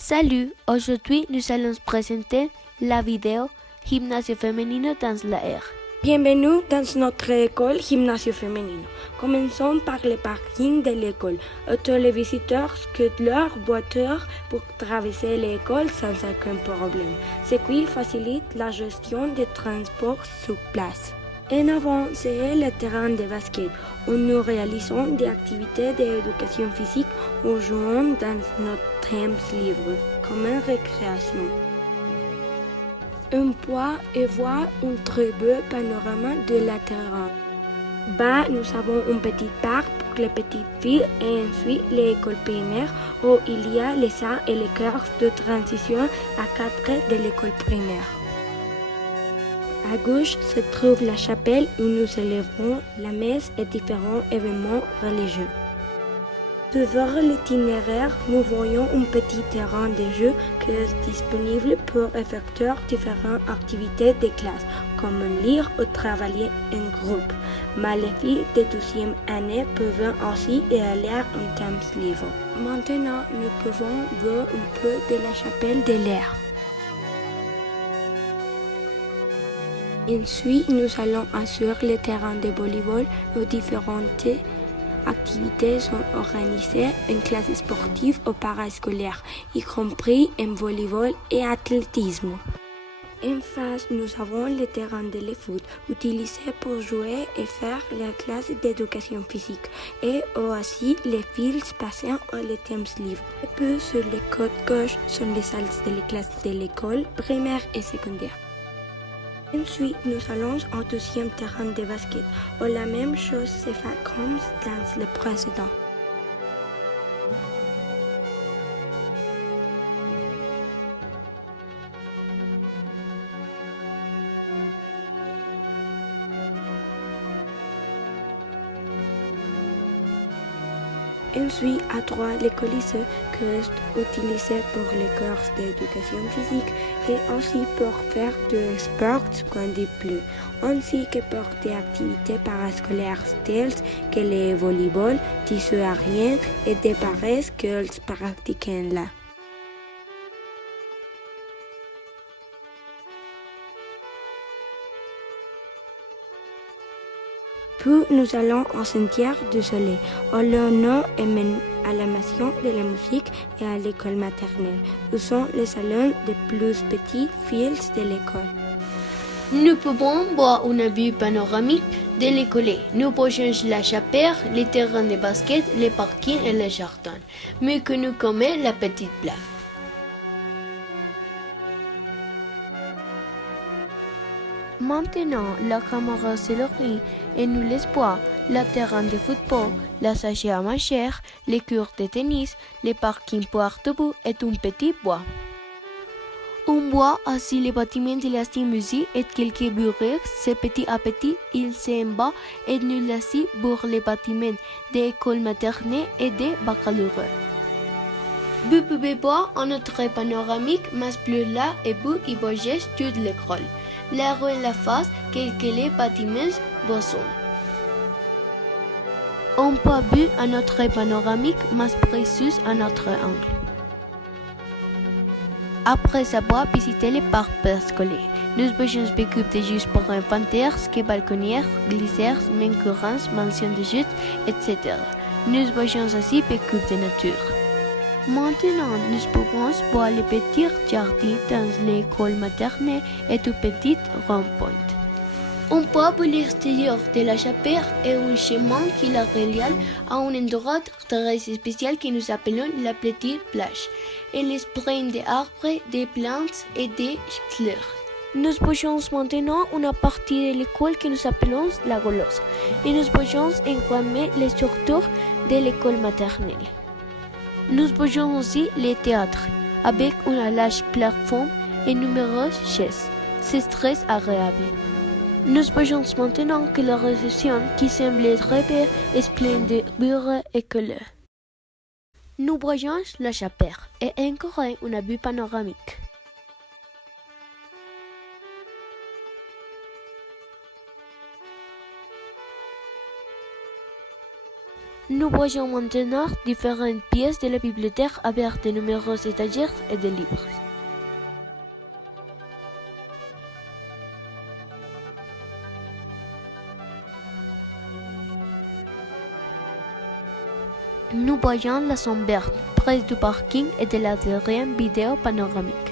Salut, aujourd'hui nous allons présenter la vidéo Gimnasio Femenino dans l'air. Bienvenue dans notre école Gimnasio Femenino. Commençons par le parking de l'école. Tous les visiteurs quittent leur voiture pour traverser l'école sans aucun problème, ce qui facilite la gestion des transports sur place. En avant, c'est le terrain de basket, où nous réalisons des activités d'éducation physique ou jouons dans notre temps libre, comme une récréation. On peut y voir un très beau panorama de la terrain. Bas, nous avons un petit parc pour les petites filles et ensuite l'école primaire où il y a les salles et les classes de transition à 4 de l'école primaire. À gauche se trouve la chapelle où nous célébrons la messe et différents événements religieux. Sur l'itinéraire, nous voyons un petit terrain de jeu qui est disponible pour effectuer différentes activités de classe, comme lire ou travailler en groupe. Mais les filles de 12e année peuvent aussi y aller en temps libre. Maintenant, nous pouvons voir un peu de la chapelle de l'air. Ensuite, nous allons sur le terrain de volleyball où différentes activités sont organisées en classe sportive ou parascolaire, y compris en volleyball et athlétisme. En face, nous avons le terrain de foot, utilisé pour jouer et faire la classe d'éducation physique, et aussi les fils passants ou les temps libres. Et puis, sur le côté gauche sont les salles de la classe de l'école primaire et secondaire. Ensuite, nous allons au deuxième terrain de basket, où la même chose se fait comme dans le précédent. Ensuite, à droite, le colisée qui est utilisé pour les cours d'éducation physique et aussi pour faire du sport quand il pleut, ainsi que pour des activités parascolaires telles que le volleyball, tissu aérien et des pareilles qu'ils pratiquent là. Puis nous allons au sentier du soleil, où le nom mène à la maison de la musique et à l'école maternelle, où sont les salons des plus petites filles de l'école. Nous pouvons voir une vue panoramique de l'école. Nous voyons la chapelle, les terrains de basket, les parkings et les jardins, mieux que nous connaissons la petite place. Maintenant, la caméra s'éloigne et nous laisse voir le terrain de football, la salle à manger, les cours de tennis, les parkings pour autobus et un petit bois. On voit aussi les bâtiments de la musée et quelques bureaux. Petit à petit, il s'en va et nous laisse voir les bâtiments de l'école maternelle et de baccalauréat. Vous pouvez voir un autre panoramique, mais plus là et vous y voyez toute l'école. La rue en la face, quelques les bâtiments boissons. On peut voir un autre panoramique, mais précis à notre angle. Après avoir visité les parcs scolaires, nous pouvons s'occuper de jeux pour infanteries, ski balconnières, glisseurs, mains courantes, mansions de jeux, etc. Nous pouvons aussi s'occuper de nature. Maintenant, nous pouvons voir les petits jardins dans l'école maternelle et tout petit rond-point. On peut voir l'extérieur de la chapelle et un chemin qui la relie à un endroit très spécial que nous appelons la petite plage, et les sprains d'arbres, des plantes et des fleurs. Nous voyons maintenant une partie de l'école que nous appelons la Golosse, et nous voyons engrammées les structures de l'école maternelle. Nous voyons aussi les théâtres, avec une large plateforme et numereuses chaises. C'est très agréable. Nous voyons maintenant que la réception, qui semble très belle, est pleine de bureaux et couleurs. Nous voyons la chapelle et encore une vue panoramique. Nous voyons maintenant différentes pièces de la bibliothèque avec de nombreuses étagères et des livres. Nous voyons la zone verte près du parking et de la terrain vidéo panoramique.